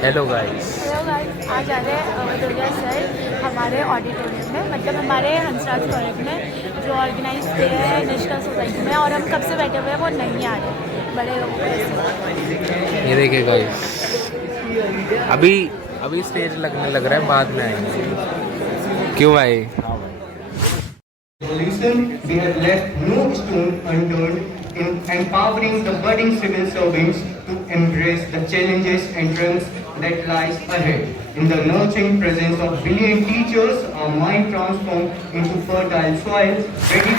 Hello guys. आज आ रहे Vadodara sir हमारे ऑडिटोरियम में, मतलब हमारे हंसराज कॉलेज में जो ऑर्गेनाइज किए हैं निष्ठा सोसाइटी में, और हम कब से बैठे हुए हैं वो नहीं आ रहे बड़े लोगों को। ये देखिए गाइस, अभी अभी स्टेज लगने लग रहा है, बाद में आएंगे। क्यों भाई? Revolution, they have left no stone unturned in empowering the budding civil servants to embrace the challenges and dreams that lies ahead. In the nurturing presence of brilliant teachers, our mind transformed into fertile soil, ready.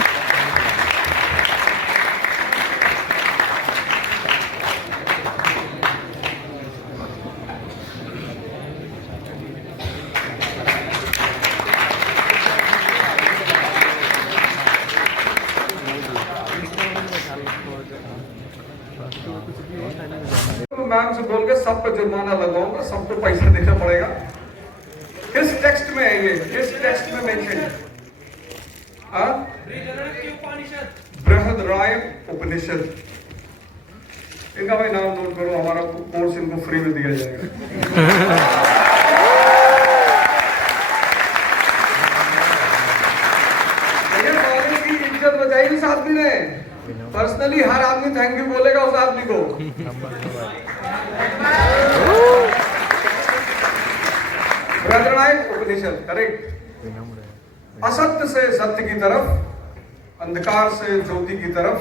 Ma'am से बोल के सब पे जुर्माना लगाऊंगा, सबको पैसा देना पड़ेगा। किस टेक्स्ट में है ये? किस टेक्स्ट में मेंशन है? बृहदराय उपनिषद। इनका भाई नाम नोट करो, हमारा कोर्स इनको फ्री में दिया जाएगा। कॉलेज की इज्जत बचाई इस आदमी ने। पर्सनली हर आदमी थैंक यू बोलेगा उस आदमी को। उपनिषद करेक्ट। असत्य से सत्य की तरफ, अंधकार से ज्योति की तरफ,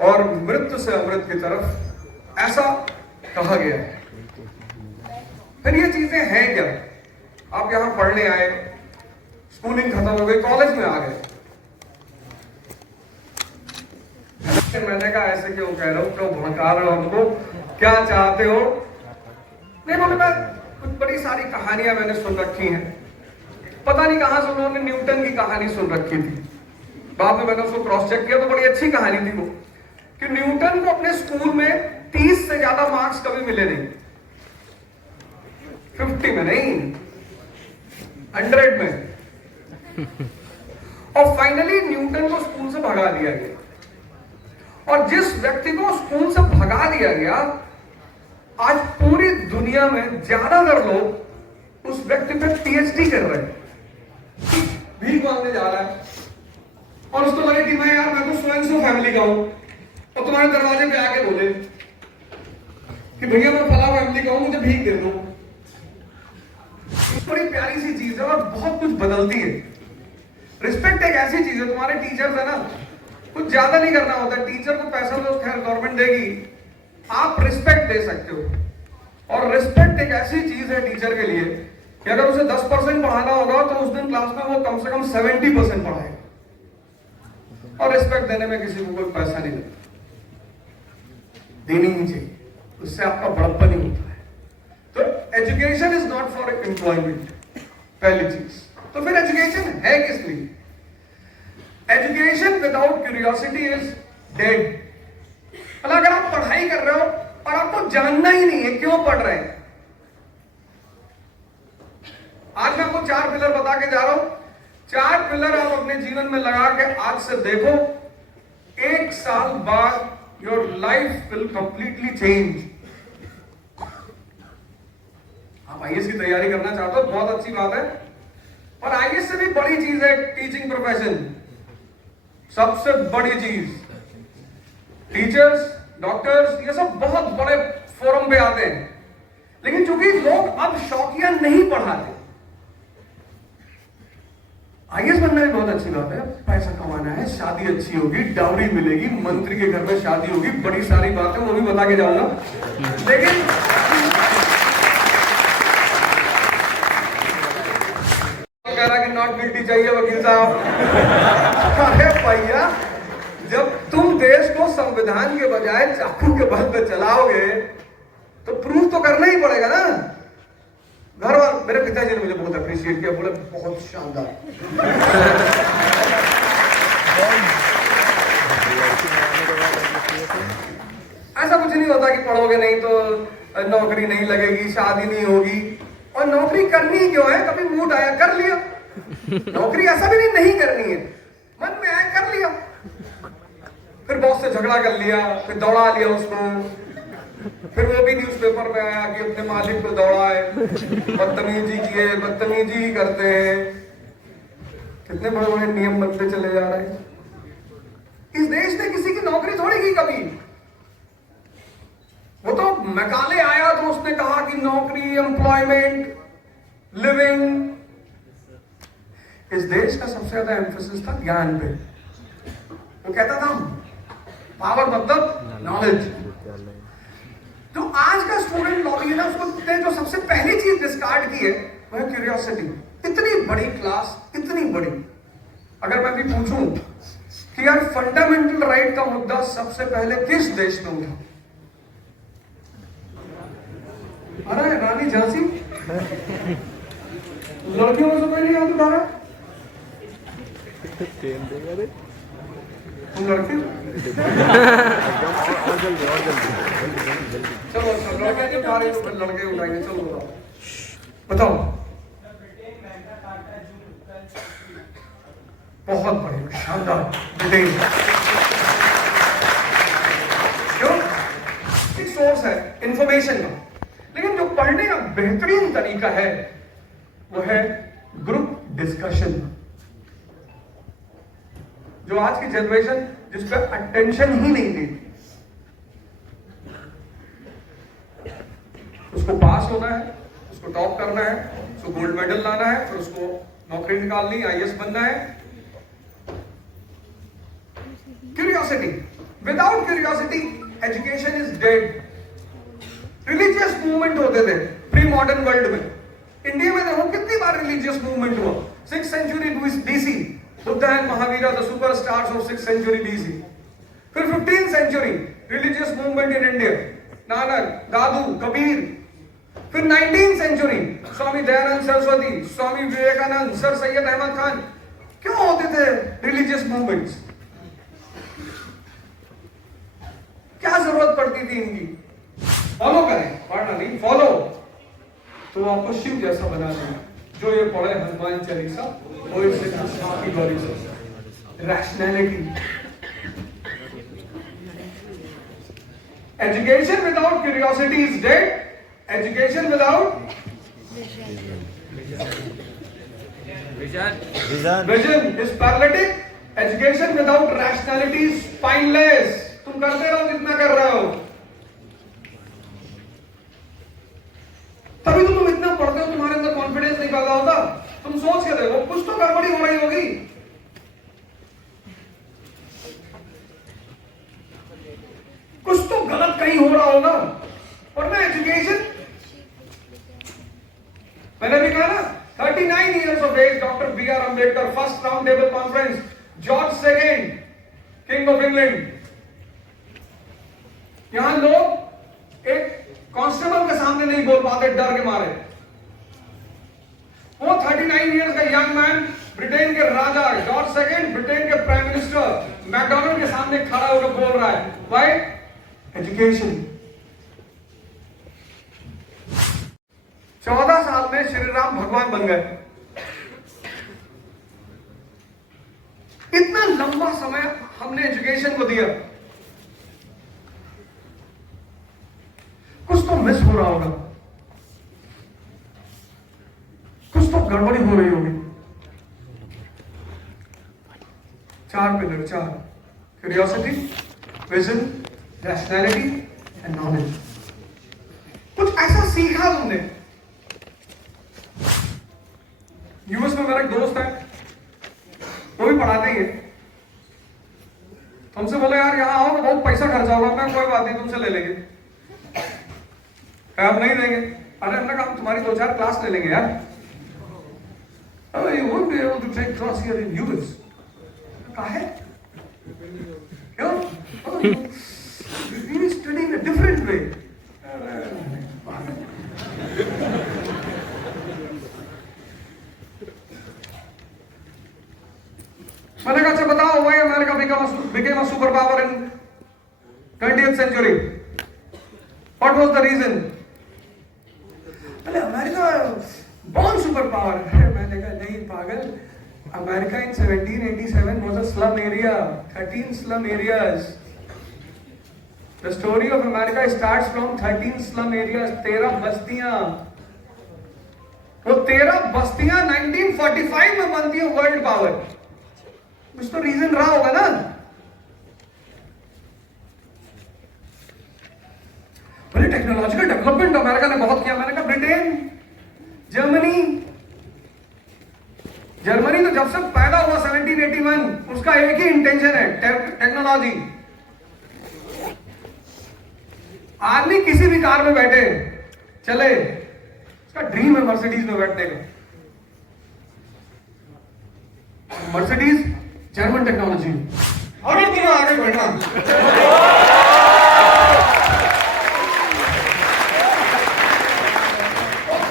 और मृत्यु से अमृत की तरफ, ऐसा कहा गया है। फिर ये चीजें हैं क्या? आप यहां पढ़ने आए, स्कूलिंग खत्म हो गई, कॉलेज में आ गए। मैंने कहा ऐसे क्यों कह रहे हो, क्यों भड़का रहे हो हमको, क्या चाहते हो? नहीं बोले, मैं कुछ बड़ी सारी कहानियां मैंने सुन रखी हैं। पता नहीं कहां से उन्होंने न्यूटन की कहानी सुन रखी थी। बाद में मैंने उसको क्रॉस चेक किया तो बड़ी अच्छी कहानी थी वो, कि न्यूटन को अपने स्कूल में 30 से ज्यादा मार्क्स कभी मिले नहीं। 50 में नहीं, 100 में। और फाइनली न्यूटन को स्कूल से भगा दिया गया। और जिस व्यक्ति को स्कूल से भगा दिया गया, आज पूरी दुनिया में ज्यादातर लोग उस व्यक्ति पे पीएचडी कर रहे हैं, भीख मांगने जा रहा है, और उसको लगे कि मैं तो स्वयं से फैमिली का हूं, और तुम्हारे दरवाजे पे आके बोले कि भैया मैं फला फैमिली का हूं, मुझे भीख दे दो। बड़ी प्यारी सी चीज है और बहुत कुछ बदलती है। रिस्पेक्ट एक ऐसी चीज है, तुम्हारे टीचर्स है ना, कुछ ज्यादा नहीं करना होता। टीचर को पैसा तो खैर गवर्नमेंट देगी, आप रिस्पेक्ट दे सकते हो। और रिस्पेक्ट एक ऐसी चीज है टीचर के लिए कि अगर उसे 10% पढ़ाना होगा तो उस दिन क्लास में वो कम से कम 70% पढ़ाएगा। और रिस्पेक्ट देने में किसी को कोई पैसा नहीं लगता, देनी ही चाहिए, उससे आपका बड़प्पन ही होता है। तो education is not for employment, पहली चीज। तो फिर एजुकेशन है किस लिए? Education without curiosity is dead. मतलब अगर आप पढ़ाई कर रहे हो और आपको जानना ही नहीं है क्यों पढ़ रहे हैं। आज मैं आपको 4 पिलर बता के जा रहा हूं। 4 पिलर आप अपने जीवन में लगा के आज से देखो, 1 साल बाद your life will completely change. आप आईएएस की तैयारी करना चाहते हो, बहुत अच्छी बात है, और आईएएस से भी बड़ी चीज है टीचिंग प्रोफेशन। सबसे बड़ी चीज, टीचर्स, डॉक्टर्स, ये सब बहुत बड़े फोरम पे आते हैं, लेकिन चूंकि लोग अब शौकिया नहीं पढ़ाते। आईएएस बनना भी बहुत अच्छी बात है, पैसा कमाना है, शादी अच्छी होगी, डाउरी मिलेगी, मंत्री के घर में शादी होगी, बड़ी सारी बातें वो भी बता के जाऊंगा। लेकिन कह रहा कि नॉट गिल्टी चाहिए वकील साहब। अरे भैया, जब तुम देश को संविधान के बजाय चाकू के बल पे चलाओगे तो प्रूफ तो करना ही पड़ेगा ना। घर वाले, मेरे पिताजी ने मुझे बहुत अप्रिशिएट किया, बोले बहुत शानदार। ऐसा कुछ नहीं होता कि पढ़ोगे नहीं तो नौकरी नहीं लगेगी, शादी नहीं होगी। और नौकरी करनी ही क्यों है? कभी मूड आया कर लिया। नौकरी ऐसा भी नहीं करनी है, मन में आया कर लिया, फिर बॉस से झगड़ा कर लिया, फिर दौड़ा लिया उसको, फिर वो भी न्यूज़पेपर में आया कि अपने मालिक को दौड़ाए, बदतमीजी किए, बदतमीजी करते हैं। कितने बड़े बड़े नियम बनते चले जा रहे हैं। इस देश ने किसी की नौकरी थोड़ी की कभी। वो तो मैकाले आया तो उसने कहा कि नौकरी, एम्प्लॉयमेंट, लिविंग। इस देश का सबसे ज्यादा एम्फेसिस था ज्ञान पे। वो कहता था पावर मतलब नॉलेज। जो आज का स्टूडेंट लॉबी है ना, उसने जो सबसे पहली चीज डिस्कार्ड की है वो है क्यूरियोसिटी। इतनी बड़ी क्लास, इतनी बड़ी, अगर मैं भी पूछूं कि यार फंडामेंटल राइट का मुद्दा सबसे पहले किस देश में उठा? अरे रानी झांसी लड़कियों में से पहले याद उठा रहा। तुम लड़के चलो लड़के नहीं उठा रहे, लड़के उठाएंगे। चलो बताओ। बहुत बढ़िया, शानदार, डिटेल। क्यों? एक सोर्स है इंफॉर्मेशन का। लेकिन जो पढ़ने का बेहतरीन तरीका है वो है ग्रुप डिस्कशन। जो आज की जनरेशन जिस पर अटेंशन ही नहीं देती, उसको पास होना है, उसको टॉप करना है, उसको गोल्ड मेडल लाना है, फिर उसको नौकरी निकालनी, आईएएस बनना है। Curiosity, without curiosity education is dead. Religious movement होते थे प्री मॉडर्न वर्ल्ड में। इंडिया में देखो कितनी बार रिलीजियस मूवमेंट हुआ। 6th century BC, Buddha and Mahavira the superstars of 6th century BC। फिर 15th century religious movement in India, Nanak, Dadu, Kabir. फिर 19th century Swami Dayanand Saraswati, Swami Vivekananda, sir Syed Ahmad Khan. क्यों होते थे रिलीजियस मूवमेंट्स? क्या जरूरत पड़ती थी इनकी? फॉलो करें, पढ़ना नहीं, फॉलो तो आपको शिव जैसा बना देगा। जो ये पढ़े हनुमान चालीसा वो इससे काफी बड़ी से rationality. Education without curiosity is dead. Education without vision is paralytic. Education without rationality is spineless. तुम करते रहो जितना कर रहे हो। तभी तो तुम इतना पढ़ते हो, तुम्हारे अंदर कॉन्फिडेंस नहीं पैदा होता। तुम सोच के देखो कुछ तो गड़बड़ी हो रही होगी। कुछ तो गलत कहीं हो रहा होगा। और ना एजुकेशन, मैंने भी कहा ना, 39 years of age, doctor B.R. Ambedkar, first round table conference, George second, king of England. यहां लोग एक कांस्टेबल के सामने नहीं बोल पाते डर के मारे। वो 39 इयर्स का यंग मैन, ब्रिटेन के राजा जॉर्ज सेकेंड, ब्रिटेन के प्राइम मिनिस्टर मैकडोनल्ड के सामने खड़ा होकर बोल रहा है, व्हाई? एजुकेशन। 14 साल में श्री राम भगवान बन गए। इतना लंबा समय हमने एजुकेशन को दिया। कुछ तो मिस हो रहा होगा, कुछ तो गड़बड़ी हो रही होगी। 4 pillar, 4: curiosity, vision, rationality and knowledge. कुछ ऐसा सीखा तुमने। यूएस में मेरा एक दोस्त है, वो भी पढ़ाते ही है। तुमसे बोले यार यहाँ आओ, बहुत पैसा खर्चा होगा। मैं कोई बात नहीं, तुमसे ले लेंगे। आप नहीं देंगे? अरे हमने कहा तुम्हारी 2-4 क्लास ले लेंगे यार। You won't be able to take class here in US. कहा है? क्यों? You study in a different way. मैंने कहा अच्छा बताओ, why America became a superpower in 20th century? What was the reason? America born superpower. मैंने कहा नहीं पागल, America in 1787 was a slum area, 13 slum areas. The story of America starts from 13 slum areas, 13 बस्तियां। वो 13 बस्तियां 1945 में बनती है वर्ल्ड पावर। कुछ तो रीजन रहा होगा ना। बोले टेक्नोलॉजिकल डेवलपमेंट अमेरिका ने बहुत किया। मैंने कहा ब्रिटेन, जर्मनी तो जब से पैदा हुआ 1781, उसका एक ही इंटेंशन है, टेक्नोलॉजी। आदमी किसी भी कार में बैठे चले, उसका ड्रीम है मर्सिडीज में बैठने का। Mercedes German technology. और इतना आगे बढ़ना,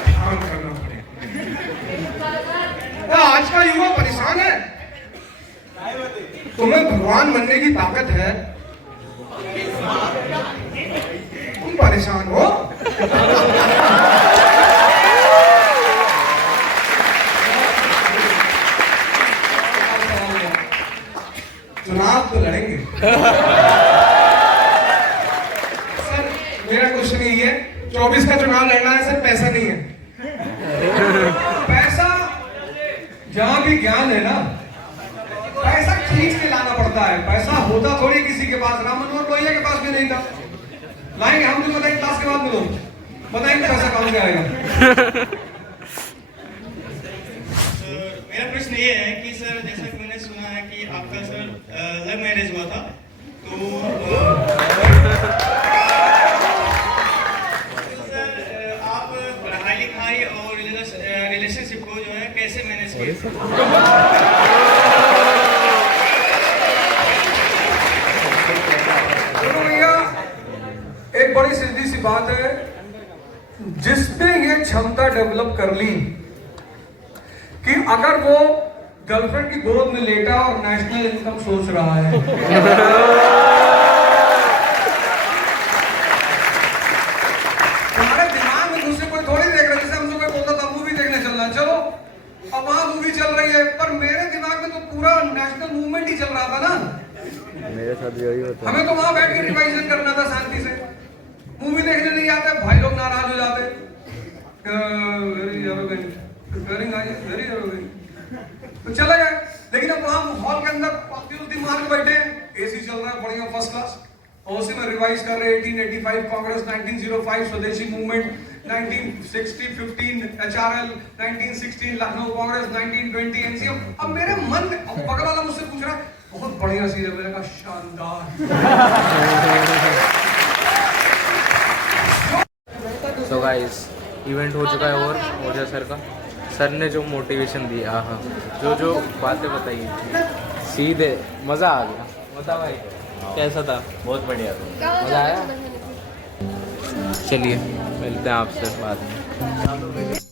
ध्यान करना पड़ेगा। आज का युवा परेशान है। तुम्हें भगवान बनने की ताकत है, तुम परेशान हो। चुनाव तो लड़ेंगे। सर मेरा क्वेश्चन यही है, 24 का चुनाव लड़ना है सर, पैसा नहीं है। पैसा जहां भी ज्ञान है ना, पैसा खींच के लाना पड़ता है। पैसा होता थोड़ी किसी के पास, राम मनोहर लोहिया के पास भी नहीं था। लाएंगे हम तो बताएंगे क्लास के बाद मिलो, बताएंगे पैसा कहाँ से आएगा। मेरा प्रश्न ये है कि सर जैसा कि मैंने सुना है कि आपका सर लव मैरिज हुआ था, तो सर आप पढ़ाई लिखाई और रिलेशनशिप को जो है कैसे मैनेज किए? भैया एक बड़ी सीधी सी बात है, जिसने ये क्षमता डेवलप कर ली कि अगर वो गर्लफ्रेंड की गोद में लेटा और नेशनल इनकम सोच रहा है, हमारे दिमाग में दूसरे कोई थोड़ी देख रहा है। जैसे हमसे कोई बोलता था मूवी देखने चलना, चलो अब वहां मूवी चल रही है, पर मेरे दिमाग में तो पूरा नेशनल मूवमेंट ही चल रहा था ना। मेरे साथ यही होता है। हमें तो वहां बैठ के रिवाइजन करना था शांति से। मूवी देखने नहीं आते, भाई लोग नाराज हो जाते, तो चले गए। लेकिन अब वहां हॉल के अंदर पाती मार के बैठे, एसी चल रहा है बढ़िया फर्स्ट क्लास, और उसी में रिवाइज कर रहे 1885 कांग्रेस, 1905 स्वदेशी movement, 1960 15 HRL, 1916 Lucknow Congress, 1920 NCM। अब मेरे मन में बगल वाला मुझसे पूछ रहा है बहुत बढ़िया चीज है, मैंने कहा शानदार। तो गाइस इवेंट हो चुका है और ओझा सर का, सर ने जो मोटिवेशन दिया, हाँ जो बातें बताई सीधे मज़ा आ गया। बता भाई कैसा था? बहुत बढ़िया। मज़ा आया। चलिए मिलते हैं आपसे बाद में।